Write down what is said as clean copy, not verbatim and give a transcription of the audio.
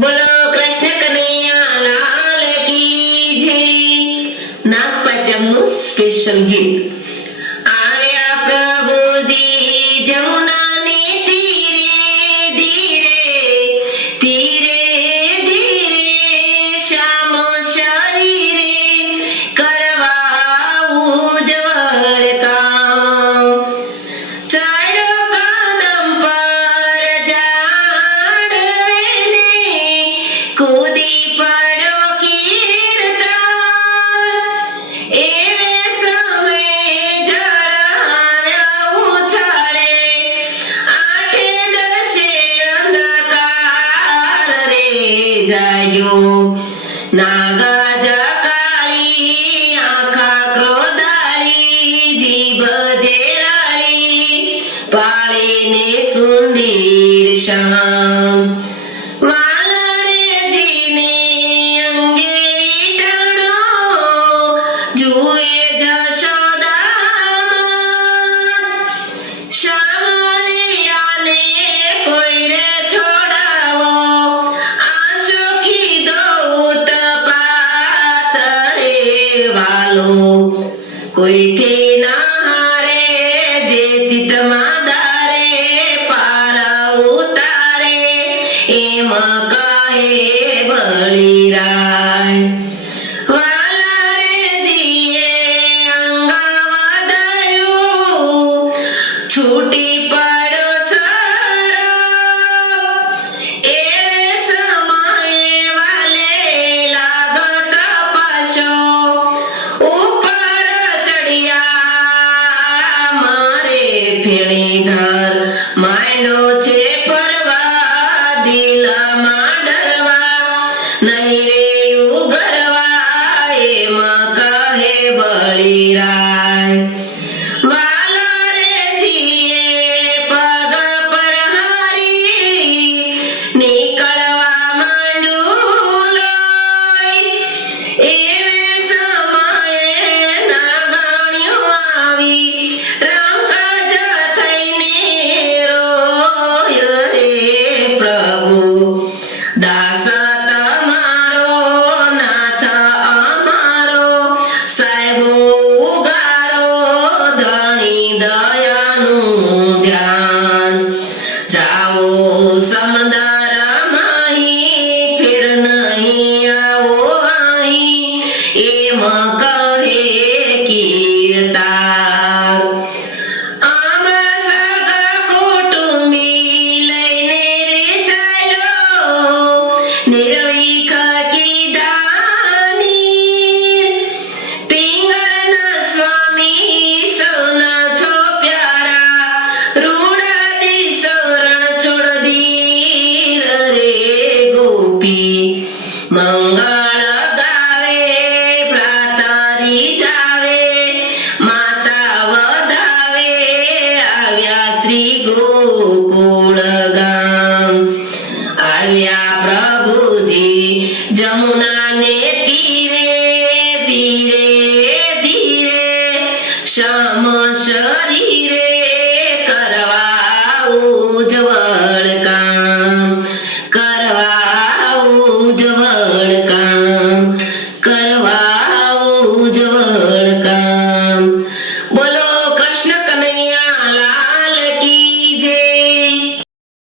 બોલો કૃષ્ણ કનૈયા લાલ કી જય। નાગપંચમનું સ્પેશિયલ ગીત। આવ્યા પ્રભુજી જમુનાને તીરે ધીરે ધીરે ધીરે શ્યામ શરીરે કરવા ઉજ્જવળ કામ। ચડો કદમ પર જાડવે ને કૂદી પડ્યો કીર્તન। એવે સમયે જરાવ્યા ઉછાળે આઠે દશે અંધકાર રે જાગ્યો। નાગા જકાળી આંખા ક્રોધાળી જીભ ઝેરાળી પાળીને સુંદર શ્યામ। વાલરેજીને અંગે વીંટાળો જુએ જશોદામાં। શ્યામલિયાને કોઈને છોડાવો આંસુ કીધો ઉતપાત રે વાલો। કોઈથી ના હારે જેથી તમાદારે પાર ઉતારે એમ કહે બળીરાય। વાલરેજીએ અંગ વધાર્યું છૂટી પડ્યો સરો। એવે સમયે વાલે લાગત પાછો ઉપર ચડ્યા મારે ફેણીધર માંડો છે ફરવા દિલમાં ડરવા નહીં રે ઉગરવા એમ કહે બળીરાય। વાલરેજીએ પગ પર હારી નીકળવા માંડ્યું લોહી। એવે સમયે નાગણિયો આવી રંગજ થઈને રોય રે પ્રભુ। દાસ તમારો નાથ અમારો સાહેબો ઉગારો ધણી દયાનું ધ્યાન। જાઓ સમંદર માહી ફેર નહીં આવો અહીં એમ કહે કીર્તાર। આમ સગા કુટુંબી લઈને રે ચાલ્યો નિર્વીખ કીધાની। પિંગળના સ્વામી સૌના છો પ્યારા રૂડાદી શરણ છોડ દીર રે ગોપી। મંગળ ગાવે પ્રાતરી જાવે માતા વધાવે આવ્યા શ્રી ગોકુળ ગામ। આવ્યા